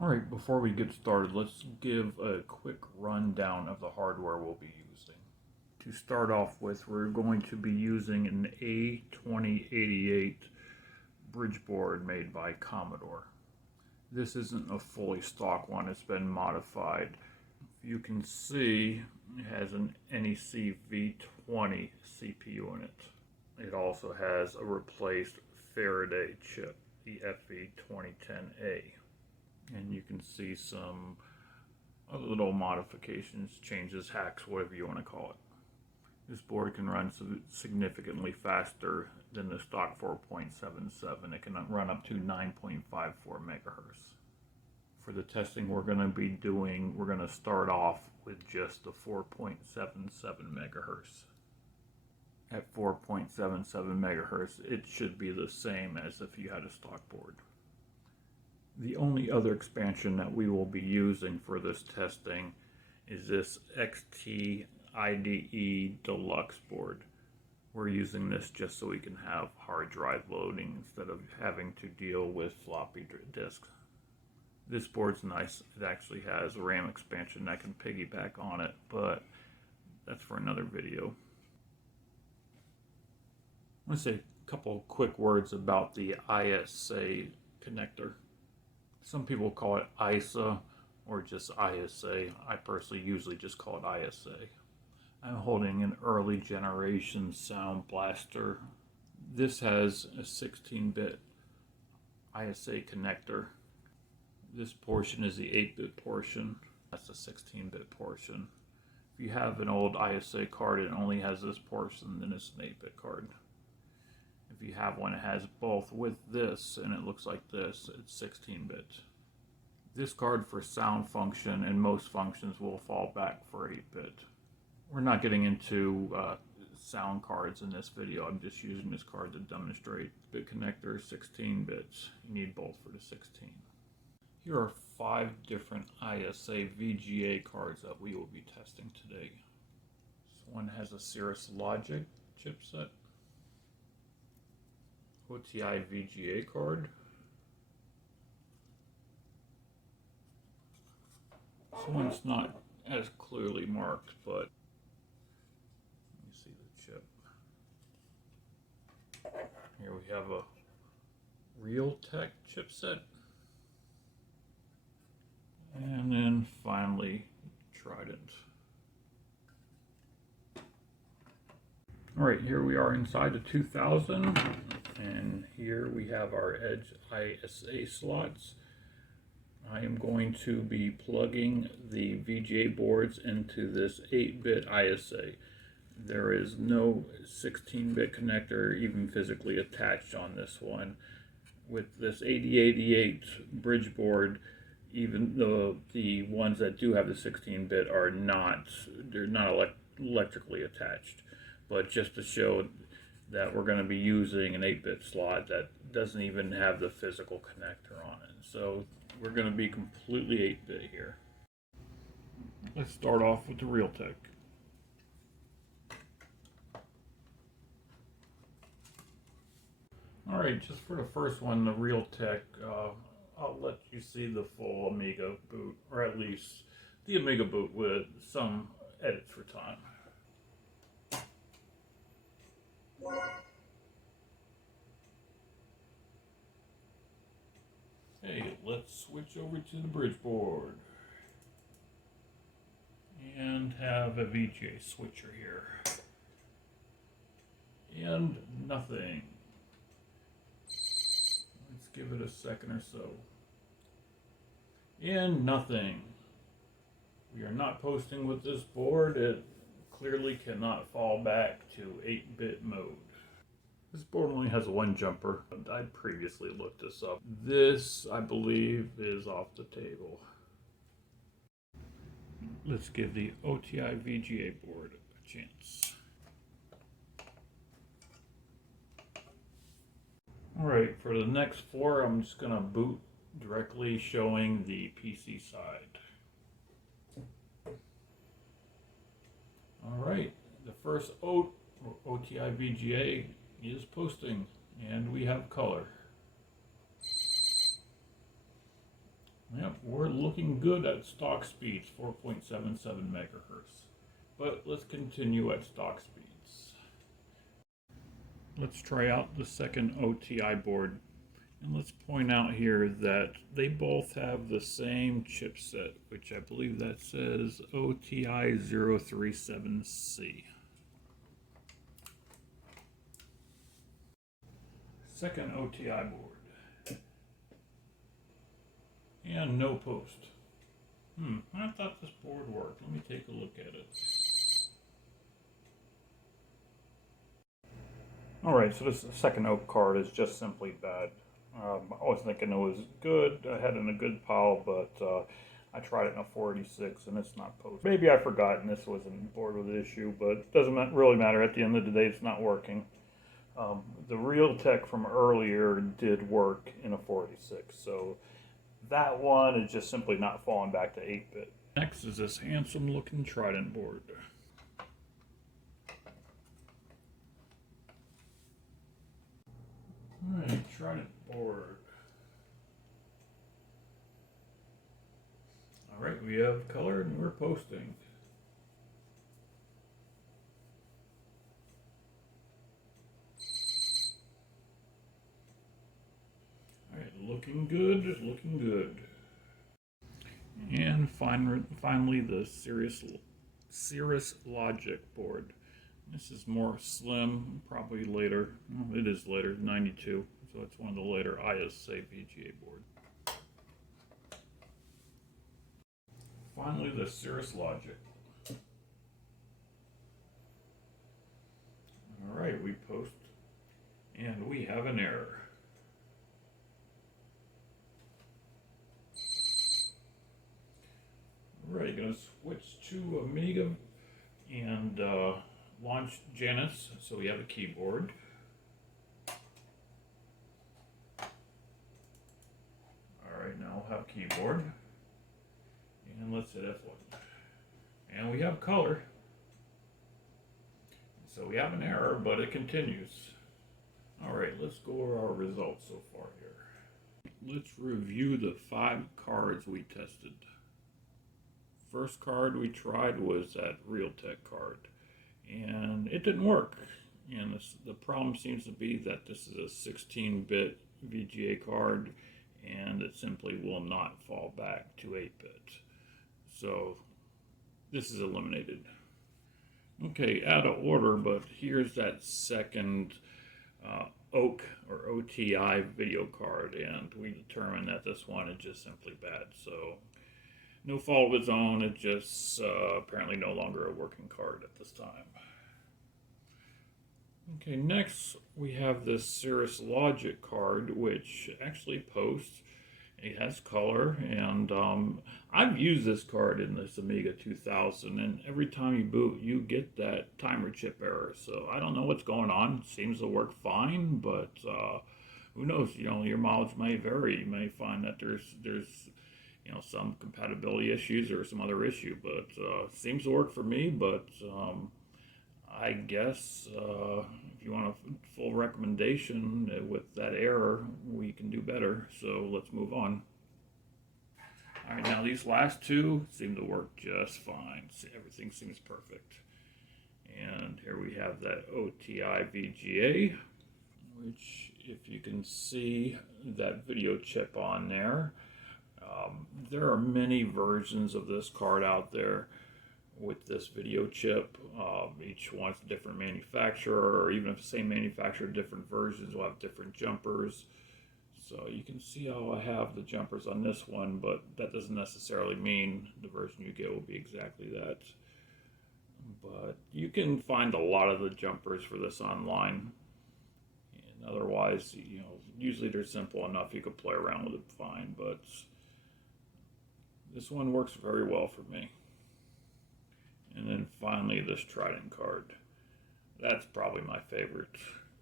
Alright, before we get started, let's give a quick rundown of the hardware we'll be using. To start off with, we're going to be using an A2088 Bridgeboard made by Commodore. This isn't a fully stock one, it's been modified. You can see it has an NEC V20 CPU in it. It also has a replaced Faraday chip, the FE2010A. And you can see some little modifications, changes, hacks, whatever you want to call it. This board can run significantly faster than the stock 4.77. It can run up to 9.54 megahertz. For the testing we're going to be doing, we're going to start off with just the 4.77 megahertz. At 4.77 megahertz, it should be the same as if you had a stock board. The only other expansion that we will be using for this testing is this XT IDE Deluxe board. We're using this just so we can have hard drive loading instead of having to deal with floppy disks. This board's nice. It actually has a RAM expansion that can piggyback on it, but that's for another video. I want to say a couple quick words about the ISA connector. Some people call it ISA or just ISA. I personally usually just call it ISA. I'm holding an early generation Sound Blaster. This has a 16-bit ISA connector. This portion is the 8-bit portion. That's the 16-bit portion. If you have an old ISA card and it only has this portion, then it's an 8-bit card. If you have one that has both with this and it looks like this, it's 16-bit. This card for sound function and most functions will fall back for 8-bit. We're not getting into sound cards in this video. I'm just using this card to demonstrate. Bit connector, 16 bits. You need both for the 16. Here are 5 different ISA VGA cards that we will be testing today. This one has a Cirrus Logic chipset. OTI VGA card. This one's not as clearly marked, but let me see the chip. Here we have a Realtek chipset. And then finally, Trident. Alright, here we are inside the 2000. And here we have our Edge ISA slots. I am going to be plugging the VGA boards into this 8-bit ISA. There is no 16-bit connector even physically attached on this one. With this 8088 Bridgeboard, even though the ones that do have the 16-bit are not, they're not electrically attached. But just to show that we're going to be using an 8-bit slot that doesn't even have the physical connector on it. So we're going to be completely 8-bit here. Let's start off with the Realtek. Alright, just for the first one, the Realtek, I'll let you see the full Amiga boot, or at least the Amiga boot with some edits for time. Hey, let's switch over to the Bridgeboard and have a VGA switcher here. And nothing. Let's give it a second or so. And nothing. We are not posting with this board. It clearly cannot fall back to 8-bit mode. This board only has one jumper. I previously looked this up. This, I believe, is off the table. Let's give the OTI VGA board a chance. Alright, for the next 4, I'm just going to boot directly showing the PC side. Alright, the first OTI VGA is posting, and we have color. Yep, we're looking good at stock speeds, 4.77 megahertz. But let's continue at stock speeds. Let's try out the second OTI board. And let's point out here that they both have the same chipset, which I believe that says OTI 037C. Second OTI board. And no post. I thought this board worked. Let me take a look at it. Alright, so this second oak card is just simply bad. I was thinking it was good. I had it in a good pile, but I tried it in a 486 and it's not posted. Maybe I forgot and this wasn't board with the issue, but it doesn't really matter. At the end of the day, it's not working. The Realtek from earlier did work in a 486, so that one is just simply not falling back to 8-bit. Next is this handsome looking Trident board. Alright, Trident board. Alright, we have color and we're posting. Alright, looking good, looking good. And finally the Cirrus Logic board. This is more slim, probably later. Well, it is later, 92, so it's one of the later ISA VGA board. Finally, the Cirrus Logic. Alright, we post, and we have an error. Alright, going to switch to Amiga and launch Janus, so we have a keyboard. Alright, now we'll have keyboard. And let's hit F1. And we have color. So we have an error, but it continues. Alright, let's go over our results so far here. Let's review the 5 cards we tested. First card we tried was that Realtek card, and it didn't work. And the problem seems to be that this is a 16-bit VGA card, and it simply will not fall back to 8-bit. So this is eliminated. Okay, out of order, but here's that second OAK or OTI video card, and we determined that this one is just simply bad. So no fault of its own, it's just apparently no longer a working card at this time. Okay, next we have this Cirrus Logic card, which actually posts. It has color, and I've used this card in this Amiga 2000, and every time you boot, you get that timer chip error. So I don't know what's going on. It seems to work fine, but who knows? You know, your mileage may vary. You may find that there's you know, some compatibility issues or some other issue, but it seems to work for me. But I guess if you want a full recommendation with that error, we can do better. So let's move on. All right, now these last two seem to work just fine. Everything seems perfect. And here we have that OTI VGA, which if you can see that video chip on there, there are many versions of this card out there with this video chip. Each one's a different manufacturer, or even if the same manufacturer, different versions will have different jumpers. So you can see how I have the jumpers on this one, but that doesn't necessarily mean the version you get will be exactly that. But you can find a lot of the jumpers for this online. And otherwise, you know, usually they're simple enough you could play around with it fine, but this one works very well for me. And then finally, this Trident card. That's probably my favorite.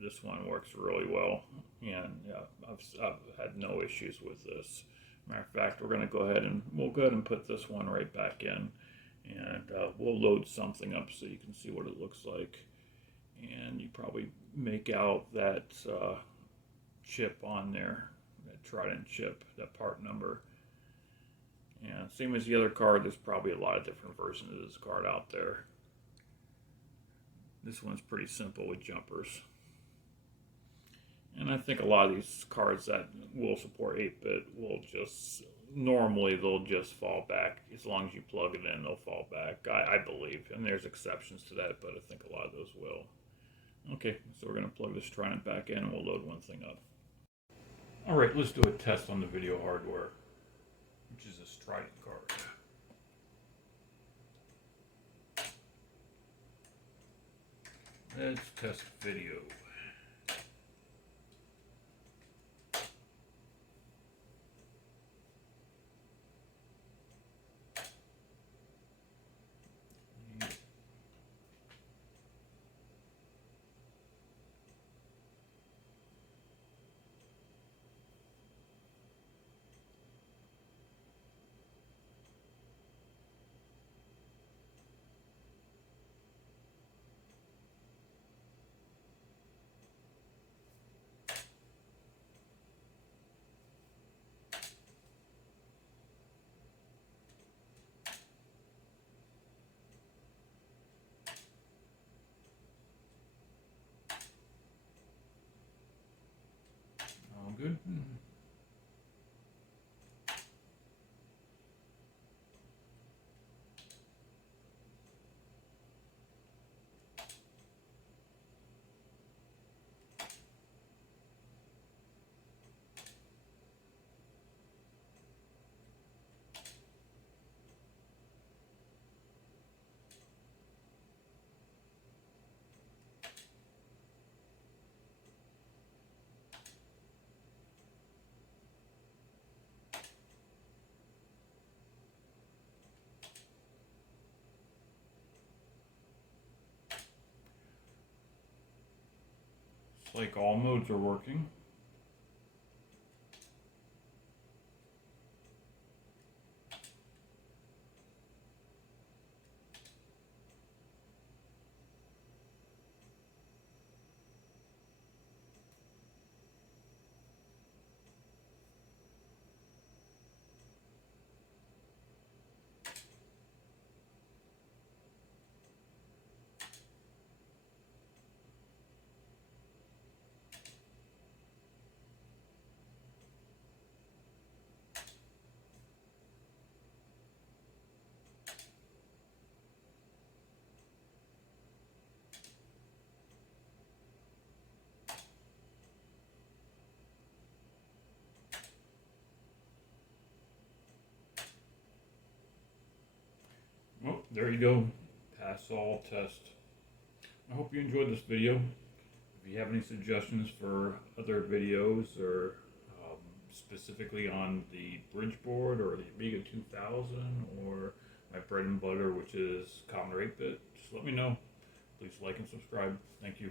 This one works really well, and yeah, I've had no issues with this. Matter of fact, we'll go ahead and put this one right back in, and we'll load something up so you can see what it looks like. And you probably make out that chip on there, that Trident chip, that part number. Yeah, same as the other card, there's probably a lot of different versions of this card out there. This one's pretty simple with jumpers. And I think a lot of these cards that will support 8-bit will just, normally they'll just fall back. As long as you plug it in, they'll fall back, I believe. And there's exceptions to that, but I think a lot of those will. Okay, so we're going to plug this Trident back in and we'll load one thing up. Alright, let's do a test on the video hardware, which is this Trident card. Let's test video. All good? It's like all modes are working. Well, there you go. Pass all test. I hope you enjoyed this video. If you have any suggestions for other videos or specifically on the Bridgeboard or the Amiga 2000 or my bread and butter, which is Commodore 8-bit, just let me know. Please like and subscribe. Thank you.